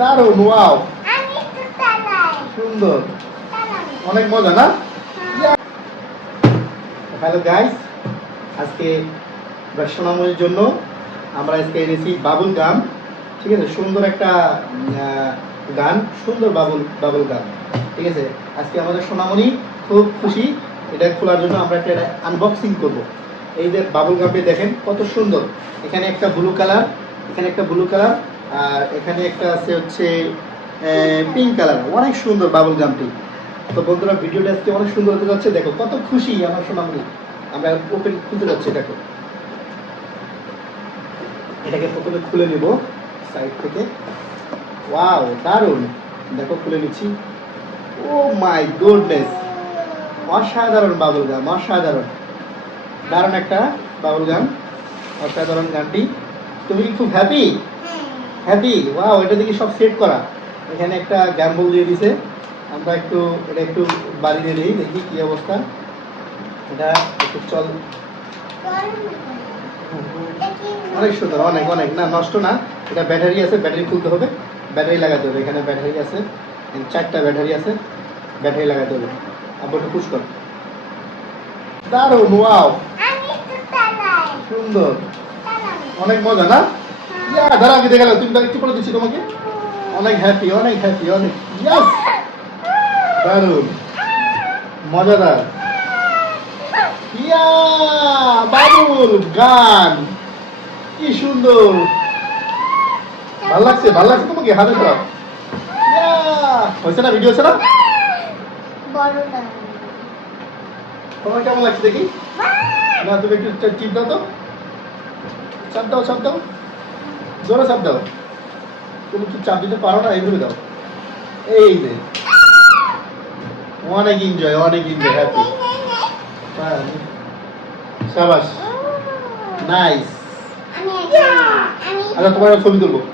দারুণ, ওয়াও, আমি একটু চালাই। সুন্দর, চালাবো। অনেক মজা না? হ্যালো গাইস, আজকে সোনামণির জন্য আমরা আজকে এনেছি বাবুল গাম। ঠিক আছে, সুন্দর একটা গান, সুন্দর বাবুল বাবুল গান। ঠিক আছে, আজকে আমাদের সোনামণি খুব খুশি। এটা খোলার জন্য আমরা একটা আনবক্সিং করব। এই যে বাবুল গামটি দেখেন কত সুন্দর। এখানে একটা ব্লু কালার, এখানে একটা ব্লু কালার, আর এখানে একটা আছে হচ্ছে পিঙ্ক কালার। অনেক সুন্দর বাবুল গামটি। তো বন্ধুরা, ভিডিওটা আজকে অনেক সুন্দর হতে যাচ্ছে। দেখো কত খুশি আমার সোনামণি। আমরা ওপেন খুলতে যাচ্ছি। দেখো, এটাকে প্রথমে খুলে নেব সাইড থেকে। ওয়াও, দারুণ। দেখো খুলে নিচ্ছি। ও মাই গুডনেস, অসাধারণ বাবুল গাম, অসাধারণ। দারুণ একটা বাবুল গান, অসাধারণ গানটি। তুমি কি খুব হ্যাপি? হ্যাপি? ওয়াও, এটা দেখি সব সেট করা। এখানে একটা গ্যাম্বল দিয়ে দিছে। আমরা একটু এটা একটু বাড়ি দিয়ে দিই, দেখি কি অবস্থা। এটা একটু চল। অনেক সুন্দর, অনেক অনেক না, নষ্ট না। এটা ব্যাটারি আছে, ব্যাটারি খুলতে হবে, ব্যাটারি লাগাতে হবে। এখানে ব্যাটারি আছে, 4টা ব্যাটারি আছে, ব্যাটারি লাগাতে হবে। আবার একটু পুশ কর। দারুণ, ওয়াও, আমি একটু চালাই। সুন্দর, চালাবো। অনেক মজা না? ইয়া, দাঁড়া, আমি দেখে গেল, তুমি তো একটু করে দিচ্ছি তোমাকে। অনেক হ্যাপি, অনেক হ্যাপি, অনেক। ইয়েস, দারুণ, মজাদার। ইয়া, বাবুল গান, কি সুন্দর। ভাল লাগছে, ভাল লাগছে তোমাকে? হাতে ধর। ইয়া, হয়েছে না? ভিডিও হয়েছে না? বড়টা। তোমার কেমন লাগছে দেখি? না, তুমি একটু টিপ দাও তো। চাপ দাও, চাপ দাও, জোরে চাপ দাও। তুমি কি চাপ দিতে পারো না? এইভাবে দাও। এই যে, অনেক এনজয়, অনেক এনজয়, হ্যাপি। শাবাশ, নাইস। আমি আচ্ছা, তোমার ছবি তুলবো।